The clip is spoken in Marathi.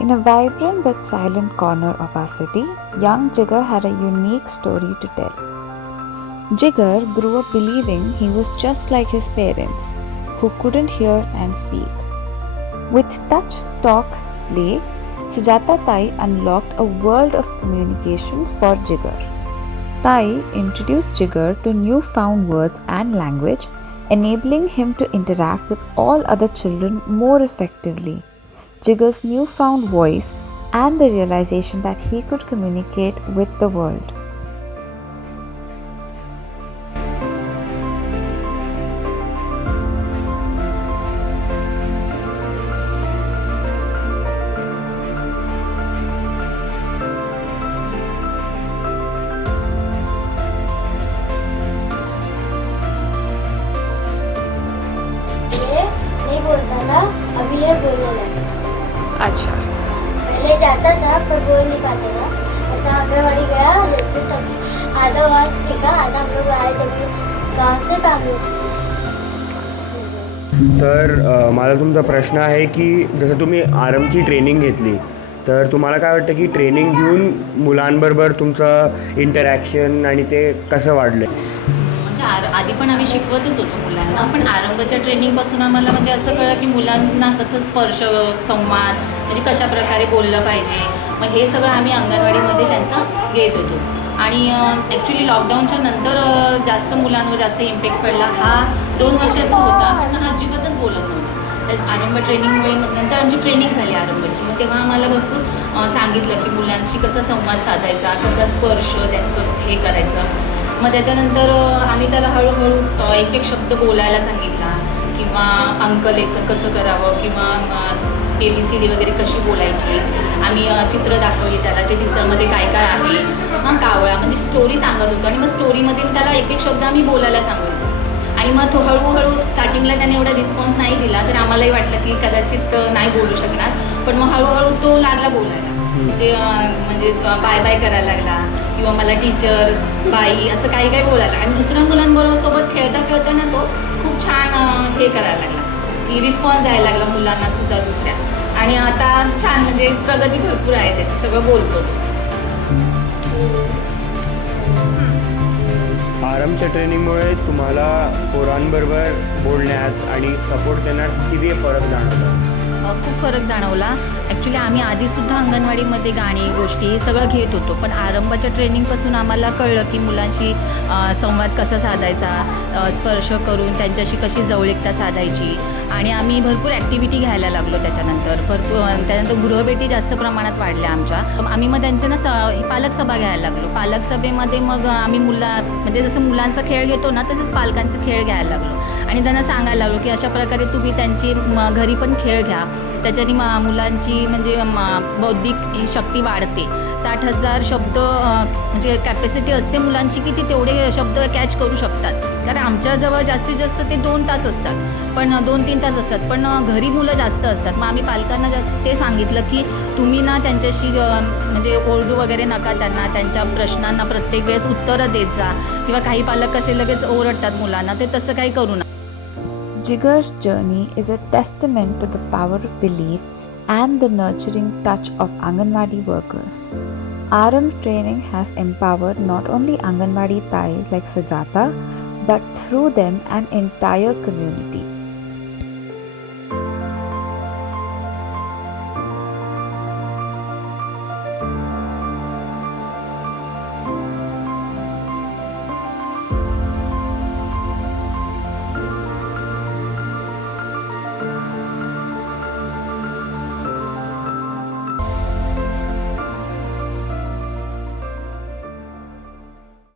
In a vibrant but silent corner of our city, young Jigger had a unique story to tell. Jigger grew up believing he was just like his parents, who couldn't hear and speak. With touch, talk, play, Sujata Tai unlocked a world of communication for Jigger. Tai introduced Jigger to newfound words and language, enabling him to interact with all other children more effectively. Jigger's newfound voice and the realization that he could communicate with the world. अच्छा. पहले जाता था पर बोल नहीं पाता था। मतलब आंगनबाड़ी गया जैसे सब आधा आवाज सीखा आधा हम लोग आए जब गाँव से काम लोग। तर अ, मला तुमचा प्रश्न आहे की जसं तुम्ही आरमची ट्रेनिंग घेतली तर तुम्हाला काय वाटतं की ट्रेनिंग घेऊन मुलांबरोबर तुमचं इंटरॅक्शन आणि ते कसं वाढलं? म्हणजे आर आधी पण आम्ही शिकवतच होतो मुलांना. पण आरंभच्या ट्रेनिंगपासून आम्हाला म्हणजे असं कळलं की मुलांना कसं स्पर्श संवाद म्हणजे कशा प्रकारे बोललं पाहिजे. मग हे सगळं आम्ही अंगणवाडीमध्ये त्यांचं घेत होतो. आणि ॲक्च्युली लॉकडाऊनच्या नंतर जास्त मुलांवर जास्त इम्पॅक्ट पडला. हा दोन वर्षाचा होता पण हा अजिबातच बोलत नव्हता. तर आरंभ ट्रेनिंगमुळे मग नंतर आमची ट्रेनिंग झाली आरंभची. मग तेव्हा आम्हाला भरपूर सांगितलं की मुलांशी कसा संवाद साधायचा कसा स्पर्श त्यांचं हे करायचं. मग त्याच्यानंतर आम्ही त्याला हळूहळू एक एक शब्द बोलायला सांगितला. किंवा अंकलेखन कसं करावं? किंवा ए बी सी डी वगैरे कशी बोलायची? आम्ही चित्र दाखवली त्याला त्या चित्रामध्ये काय काय आहे. हां कावळा म्हणजे स्टोरी सांगत होतो. आणि मग स्टोरीमध्ये त्याला एक एक शब्द आम्ही बोलायला सांगायचो. आणि मग तो हळूहळू स्टार्टिंगला त्याने एवढा रिस्पॉन्स नाही दिला तर आम्हालाही वाटलं की कदाचित नाही बोलू शकणार. पण मग हळूहळू तो लागला बोलायला. म्हणजे म्हणजे बाय बाय करायला लागला. किंवा मला टीचर बाई असं काही काही बोलायला. आणि दुसऱ्या मुलांबरोबर सोबत खेळता खेळताना तो खूप छान हे करायला लागला. की रिस्पॉन्स द्यायला लागला मुलांना सुद्धा दुसऱ्या. आणि आता छान म्हणजे प्रगती भरपूर आहे त्याची सगळं बोलतो तो. आरामच्या ट्रेनिंगमुळे तुम्हाला पोरांबरोबर बोलण्यात आणि सपोर्ट देण्यात किती फरक जाणवला खूप फरक जाणवला. ॲक्च्युली आम्ही आधीसुद्धा अंगणवाडीमध्ये गाणी गोष्टी हे सगळं घेत होतो. पण आरंभाच्या ट्रेनिंगपासून आम्हाला कळलं की मुलांशी संवाद कसा साधायचा स्पर्श करून त्यांच्याशी कशी जवळीकता साधायची. आणि आम्ही भरपूर ॲक्टिव्हिटी घ्यायला लागलो त्याच्यानंतर. भरपूर त्यानंतर गृहभेटी जास्त प्रमाणात वाढल्या आमच्या. आम्ही मग त्यांच्या ना स पालक सभा घ्यायला लागलो. पालक सभेमध्ये मग आम्ही मुला म्हणजे जसं मुलांचा खेळ घेतो ना तसंच पालकांचा खेळ घ्यायला लागलो. आणि त्यांना सांगायला लागलो की अशा प्रकारे तुम्ही त्यांची म, घरी पण खेळ घ्या. त्याच्याने मा मुलांची म्हणजे बौद्धिक ही शक्ती वाढते. साठ हजार शब्द म्हणजे कॅपॅसिटी असते मुलांची की ती तेवढे शब्द कॅच करू शकतात. कारण आमच्याजवळ जास्तीत जास्त ते दोन तास असतात. पण दोन तीन तास असतात. पण घरी मुलं जास्त असतात. मग आम्ही पालकांना जास्त ते सांगितलं की तुम्ही ना त्यांच्याशी म्हणजे ओरडू वगैरे नका त्यांना. त्यांच्या प्रश्नांना प्रत्येक वेळेस उत्तरं देत जा. किंवा काही पालक कसे लगेच ओरडतात मुलांना ते तसं काही करू नका. Jigger's journey is a testament to the power of belief and the nurturing touch of Anganwadi workers. Aram training has empowered not only Anganwadi Thais like Sujata, but through them an entire community.